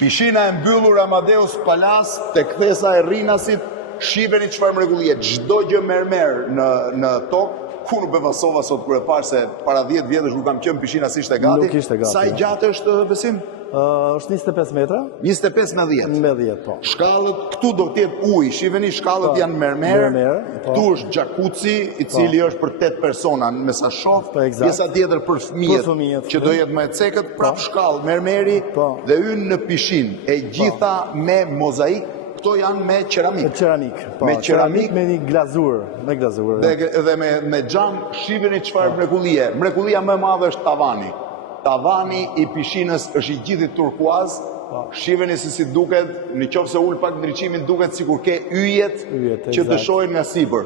Pishina e mbyllur Amadeus Palas te kthesa e Rrinasit, shiheni çfarë mrekullie, çdo gjë mermer në tokë. Ku nuk bevasova sot kur e parë se para 10 vjetësh kur kam qenë pishina si ishte gati. Nuk ishte gati. Sa i gjatë është Besim? Është 25 metra. 25 me 10. Me 10, po. Shkallët këtu do të jetë ujë, shiheni shkallët janë mermer. Këtu është jacuzzi i cili është për 8 persona, me sa shoh. Pjesa tjetër për fëmijët që do jetë më e cekët, prap shkallë mermeri dhe hyn në pishinë, e gjitha me mozaik. Këto janë me qeramik. Me qeramik me një glazur. Dhe me xham, shiheni çfarë mrekullie. Mrekullia më e madhe është tavani. Tavani i pishinës është i gjithë turkuaz. Shiheni se si duket, nëse ul pak ndriçimin duket sikur ke yjet që dëshojnë nga sipër.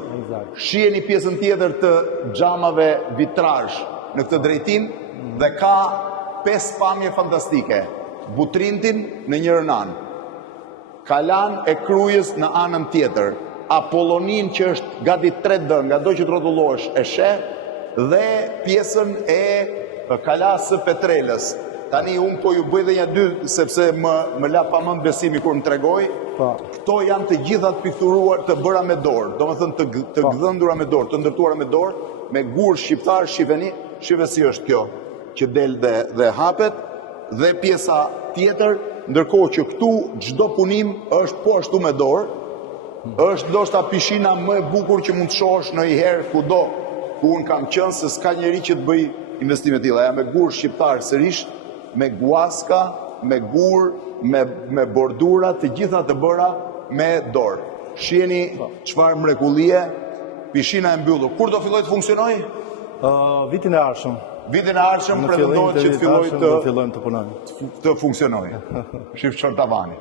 Shiheni pjesën tjetër të xhamave vitrazh në këtë drejtim dhe ka 5 pamje fantastike. Butrindin në njërën anë, Kalan e Krujës në anën tjetër, Apollonin që është gati 3D, nga do që të rrotullohesh e sheh, dhe pjesën e Kalas së Petrelës. Tani unë po ju bëj dhe një dy, sepse më la pa mend Besimi kur më tregoj. Këto janë të gjitha të pikturuar, të bëra me dorë, domethënë të gdhëndura me dorë, të ndërtuara me dorë, me gur shqiptar, shiheni si është kjo, që del dhe hapet, dhe pjesa tjetër. Ndërkohë që këtu çdo punim është po ashtu me dorë, është ndoshta pishina më e bukur që mund të shohësh ndonjëherë kudo ku unë kam qenë, se s'ka njeri që të bëj investime të tilla. Ja me gur shqiptar sërish, me guaska, me gur, me bordura, të gjitha të bëra me dorë. Shiheni çfarë mrekullie, pishina e mbyllur. Kur do filloj të funksionojë? Vitin e ardhshëm. Vitin e ardhshëm pretendohet që të fillojë të punojë. Të funksionojë. Shif çfarë tavani.